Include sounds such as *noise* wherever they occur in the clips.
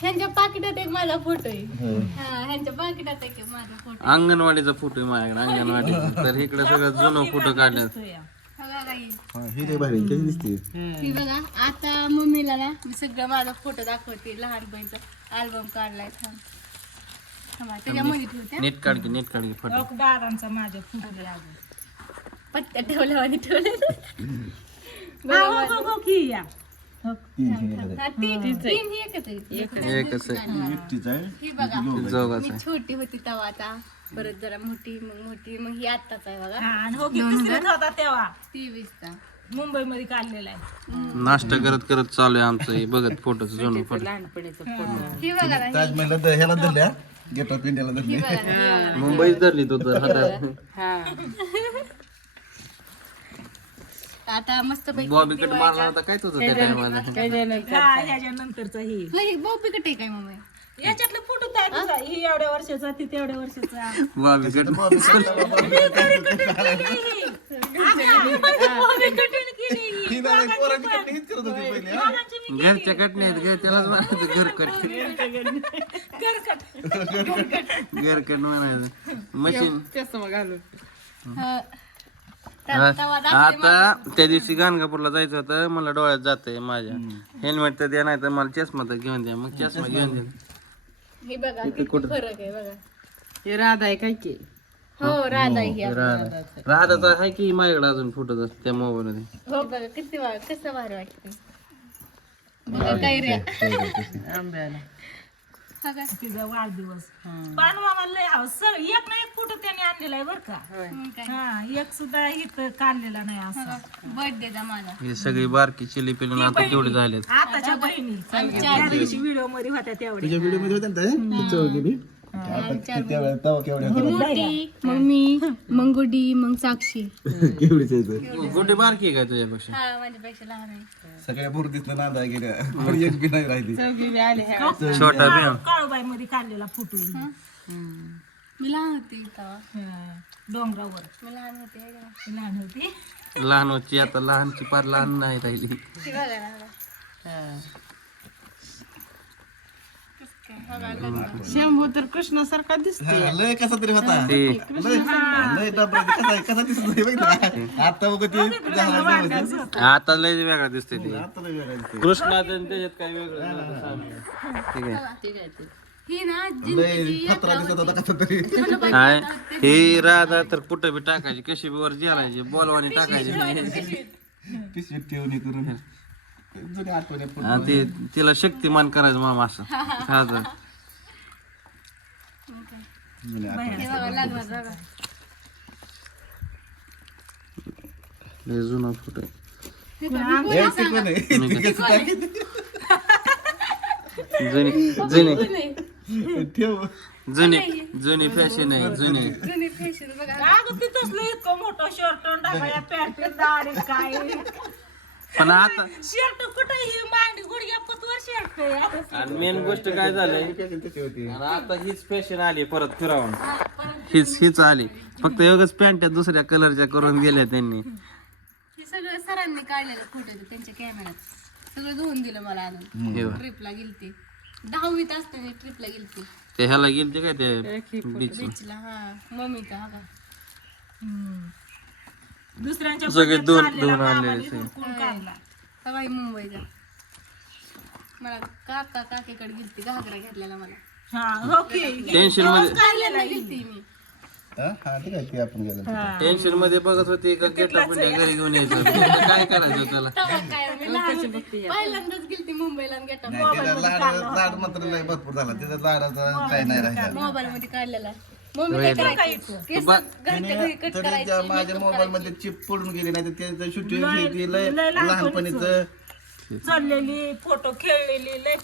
ह्यांच्या पाकिटात एक माझा फोटो आहे. हा. ह्यांच्या पाकिटात एक माझा फोटो अंगणवाडीचा फोटो आहे माझ्याकडे अंगणवाडी. तर इकडे सगळं जुनं फोटो काढले. बघा काही हा, ही लय भारी कशी दिसते. ही बघा आता मम्मीला ना मी सगळं माझा फोटो दाखवते लहानपणीचा अल्बम काढलाय. थांब. थांबा, त्याच्यामध्ये ठेवते. नीट काढ की नीट काढ की फोटो दादांचा माझ्या फुटले पत्त्या ठेवल्या आणि ठेवले. तीन ही एकच आहे. ही. जोगाच आहे. छोटी होती तेव्हा आता. परत जरा मोठी मग मोठी मग ही आत्ताच आहे बघा. आणि हो की तिसरीत होता तेव्हा. तेवीसचा. मुंबई मध्ये काढलेला आहे. नाश्ता करत करत चालू आहे आमचं. हे बघत फोटोचं जुनं फोटो. ही. बघा ना ताजमहलला द- ह्याला धरल्या? गेट ऑफ इंडियाला धरले. मुंबईच धरली तो तर हातात आता मस्त पैकी बॉबी कट मारला होता काय तुझं त्या टायमाला? हा ह्याच्या नंतरचा ही. बॉबी कटे काय मम्मी? याच्यातले फोटो काय तुझा. ही एवढ्या वर्षाचा ती तेवढ्या वर्षाचा. बॉबी कट केली ही. घरच्या कट नाही ग त्यालाच म्हणायचं घर कट घरकट घर कट म्हणायचं मशीन दाखवते आता त्या दिवशी गाणगापूरला जायचं होतं मला डोळ्यात जातंय माझ्या. हेल्मेट तर द्या नाही तर मला चष्मा तर घेऊन द्या. मग चष्मा घेऊन द्या हे बघा किती फरक आहे बघा. हे राधा आहे काय की? हो राधा ही आहे. राधा राधाचा आहे की माझ्याकडे अजून फोटो त्या मोबाईल मध्ये हो बघा किती कसं भारी वाटते बघा काय रे? आंब्याला. तिचा वाढदिवस. पण मामा लय सग- एक ना एक फोटो त्याने आणलेला आहे बर का? मग काय? हा एक सुद्धा इथं काढलेला नाही असा. बर्थडेचा माझा हे सगळी बारकी चिली पिलून आता केवढे झालेत. आताच्या बहिणी. दिवशी व्हिडिओमध्ये होत्या तेवढ्या. तुझ्या व्हिडिओमध्ये होत्या ना किती वेळा तेव्हा केवढ्या होत्या? मोठी मग मी मग गुडी मग साक्षी केवढीच आहे. बारकी आहे का तुझ्यापेक्षा? हा माझ्यापेक्षा लहान आहे. सगळ्या पोर नांदा गेल्या पण एक बी नाही राहिली. चौघी बी आले ह्या छोटा भीम काळूबाई मध्ये काढलेला फोटो मी लहान होती तेव्हा. डोंगरावर. मी लहान होते हे. लहान होती. लहान होती. आता लहानची फार लहान नाही राहिली बघा ना बघा. कसं काय? बघा लग्न. शंभू तर कृष्णासारखा दिसतो हा, लय कसा तरी होता. लय लय डबरा कसा कसा दिसत नाही? आता बघ ते. झाला व्यवस्थित. आता लय वेगळा दिसते ते. आता लय वेगळा दिसतोय. कृष्णा त्याच्यात काय वेगळं. ठीक आहे. ही ना लय खतरा दिसत होता कसा तरी. काय हे राधा तर कुठं बी टाकायची कशी बी वर जेलायची बोलवानी टाकायची. पिशवीत ठेवून हे करून. जुनी आठवण ते तिला शक्तिमान करायचं मामा असं. *laughs* आठवण. हे बघा बघा. लय जुना फोटो हे *laughs* आहे? जुनी जुनी. ठेव. जुनी जुनी फॅशन आहे जुनी. जुनी फॅशन बघा. अगं ते तसलं इतकं मोठं शर्ट टाकाया पॅन्ट दाढी काय? पण आता शर्ट कुठे ही मांडी गुडघ्या पतवर शर्ट आहे. आणि मेन गोष्ट काय झालंय? आणि आता हीच फॅशन आली परत फिरावून. हीच हीच आली. फक्त एवढंच पॅन्ट दुसऱ्या कलरच्या करून गेल्या त्यांनी. हे सगळं सरांनी काढलेलं फोटो त्यांच्या कॅमेऱ्यात सगळं धुवून दिलं मला आणून हे बघ. ट्रिपला गेलते. दहावीत असताना ट्रिपला गेलते. ते ह्याला गेलते काय ते बीच बीचला हा. मम्मीचा हा का? दुसऱ्यांच्या सगळे दोन दोन मामाने. हुडकून काढला. मला काका काकीकडे गेलती घागरा घेतलेला मला. हा हो की. टेन्शनमध्ये काढलेला गेलती मी. हा हा ते आपण गेलो टेन्शनमध्ये बघत होती का इंडिया घरी घेऊन यायचं काय करायचं त्याला? तेव्हा काय मी लहान होती. पहिल्यांदाच गेलती मुंबईला गेटअप नाही त्याचा लाड लाड मात्र लय भरपूर झाला. त्याचा लाडाचा काही नाही राहिला. मोबाईल मध्ये काढलेला. मम्मी काय करायची केस घरच्या घरी कट तरी करायची त्या माझ्या मोबाईल मध्ये चिप पडून गेली नाही तर त्यांचं शूटिंग लय लहानपणीच चाललेली फोटो खेळलेली लय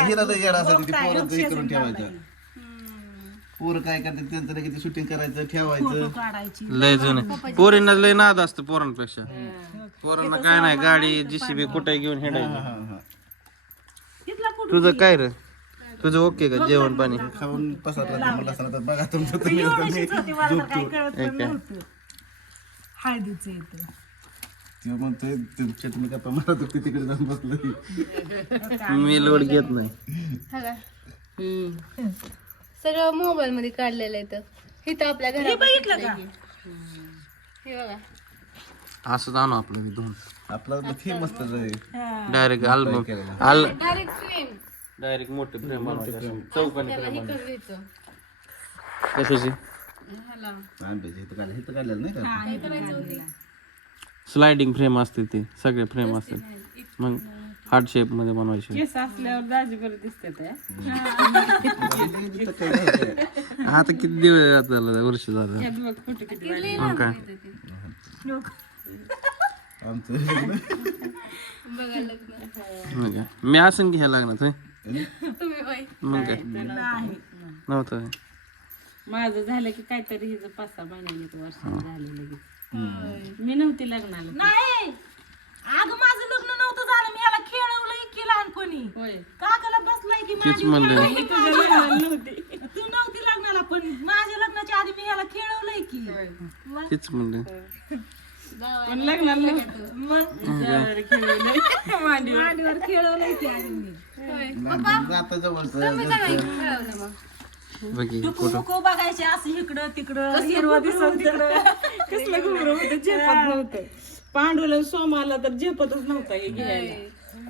हिरा येडा ती पोरं हे करून ठेवायचं. पोरं काय करतात त्यांचं लगेच ते शूटिंग करायचं ठेवायचं. काढायची. लय जुने. पोरींना लय नाद असतं पोरांपेक्षा. पोरांना काय नाही गाडी जीसीबी कुठे घेऊन हिंडायचं. तुझं काय रे? तुझं ओके का? जेवण पाणी? खाऊन पसरला मला असं तर बघा तुमचं तुम्ही एवढीशीच होती मला तर काही कळत पण नव्हतं. हळदीचं येतं. तो म्हणतोय तुमच्या तुम्ही मारत होती तिकडे जाऊन बसलो मी लोड घेत नाही. हा का? हम्म. सगळं मोबाईल मध्ये काढलेलं आहे तर. इथं आपल्या घरात बघितलं का? हे बघा. असंच आणू आपलं दोन. आपला मस्त. डायरेक्ट अल्बम आल डायरेक्ट डायरेक्ट मोठे फ्रेम बनवायचे चौकाने फ्रेम हे करायचं कशाची स्लायडिंग फ्रेम असते ती सगळे फ्रेम असतात मग हार्ट शेपमध्ये बनवायचे. केस असल्यावर दाजी बरं दिसते ते इथं काय घ्यायचं? आता किती दिवस झालं वर्ष झालं. मग काय? मी असं घ्यायला लागणार होय. तुम्ही बाई मग काय नव्हतं. होय. माझं झालं की काहीतरी हिचं पाच सहा महिन्याने वर्ष झालं लगेच. मी नव्हती लग्नाला. नाही. अगं माझं लग्न नव्हतं झालं. मी याला खेळवलंय की लहानपणी. होय. काकाला बसलाय की तीच म्हणलं. मी तुझ्या लग्नाला. नव्हती. तू नव्हती लग्नाला पण माझ्या लग्नाच्या आधी मी याला खेळवलंय की. तीच म्हणलं. पण लग्नाला *laughs* मांडीवर. की आधी मी. आता जवळचं बघी बघायचे असं इकडं तिकडं हिरवं दिसत तिकडं? कसलं घुमरं होतं? झेपत नव्हतं. पांडूला सोमाला तर झेपतच नव्हता हे घ्यायला.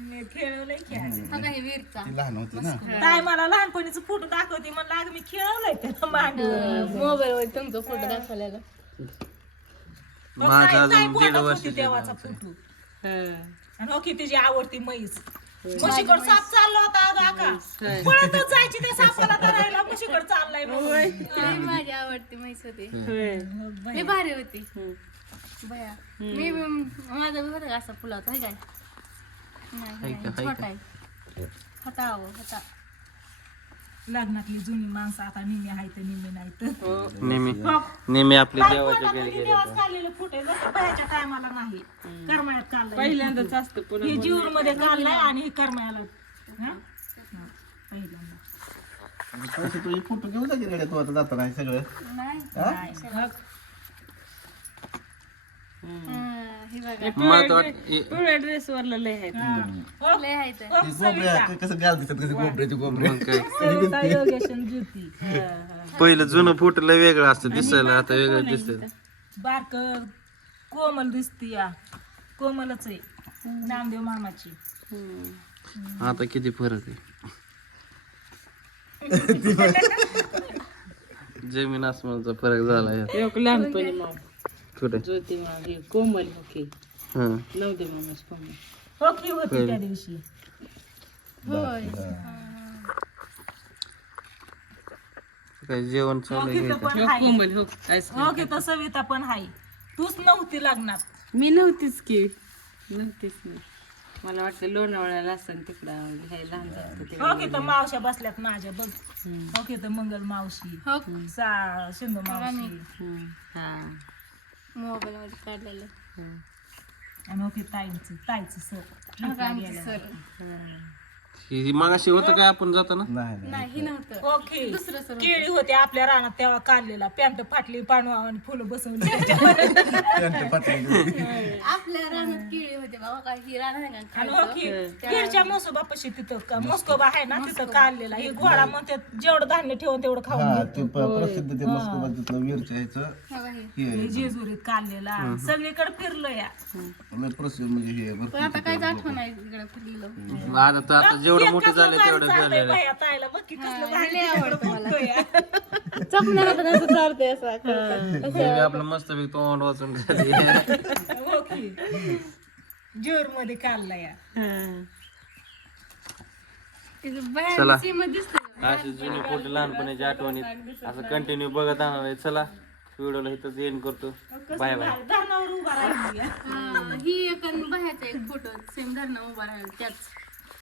मी खेळवलंय की आधी का वीरचा. ती लहान होती ना. ताई मला लहानपणीचं फोटो दाखवते. म्हणलं अगं मी खेळवलंय त्याला मांडीवर. मोबाईल वर तुमचा फोटो दाखवलेला. माझं अजून दीड वर्ष तेव्हाचा फोटो. हं. आणि हो की तिची आवडती म्हैस. म्हशीकड साप चालला होता आका. पळतच जायची त्या सापाला धरायला. म्हशीकड चाललाय म्हणून. माझी आवडती म्हैस होती. होय. लई भारी होती. बया मी बी- माझा बी होता का असा आहे काय? नाही, नाही छोटा आहे. होता अहो होता. लग्नातली जुनी माणसं आता निम्मी आहे तर निम्मी नाही तर नेहमी नेहमी आपल्या देवाच्या घरी गेले काढलेले फुटे जसं टायमाला नाही करमाळ्यात काढलाय. पहिल्यांदाच असतं पुन्हा हे जीवर मध्ये काढलाय आणि हे करमाळ्याला हा? हा, पहिल्यांदा. फोटो घेऊन जा की गड्या तू आता जाताना हे सगळं. नाही हा? हा, हे बघा पिवळ्या ड्रेस वरला लय आहेत. लय आहे तर ती गोबऱ्या कसं गाल दिसत कसे गोबऱ्याची गोबरे मग काय? सविता योगेशन ज्योती. पहिलं जुनं फोटो लय वेगळं असतं दिसायला आता वेगळं दिसतंय. बारक कोमल दिसती या. कोमलच आहे. नामदेव मामाची. आता किती फरक आहे. *laughs* जमीन आसमानचा फरक झाला लहानपणी मग. कुठे? ज्योती मग हे कोमल होके. हा. नव्हते मामाच कोमल. हो की होती त्या दिवशी. होय. काय जेवण चालू आहे का? हो कोमल हो. हो की तर सविता पण हाय. तूच नव्हती लग्नात मी नव्हतीच की. नव्हतीच नाही मला वाटतं लोणावळ्याला असं तिकडं हे लहान जातं हो की तर मावश्या बसल्यात माझ्या बघ. हो की तर मंगल मावशी. हो. सा सिंधू मावशी. हं. हा मोबाईल मध्ये काढलेलं हं. आणि हो की ताईंचं ताईचं सर मग आमची सर ही मगाशी होतं काय आपण जाताना? नाही नाही. नाही नव्हतं. की दुसरं सर केळी होते आपल्या रानात तेव्हा काढलेला. पॅन्ट फाटली पाणवा आणि फुलं बसवली. फाटलेली. आपल्या रानात केळी होते बाबा काय ही रान आहे का? हो. की केळच्या मसोबापाशी तिथं का- मस्कोबा आहे ना तिथं काढलेला. हे घोडा म्हणते जेवढं धान्य ठेवून तेवढं खाऊन हा ते प- प्रसिद्ध ते मस्कोबा तिथलं वीरच्या ह्याचं बघा हे. आहे. जेजुरीत काढलेला. सगळीकडे फिरलो या. लय प्रसिद्ध म्हणजे हे पण आता काहीच आठवण आहे इकडे फिरलेलं. आता तर आता जेवढं मोठं झालं तेवढं झालेलं. तर असं चालतंय असं. हे आपलं मस्त पैकी तोंड वाचून खाली हो की. जेवर मध्ये काढला या हं. चला. अशी जुनी फोटो लहानपणीच्या आठवणीत असं कंटिन्यू बघत राहणार आहे चला व्हिडिओला इथंच एंड करतो. बाय बाय धरणावर उभा राहिली. या. ही एक आणि एक फोटो सेम धरणं उभा राहिला त्याच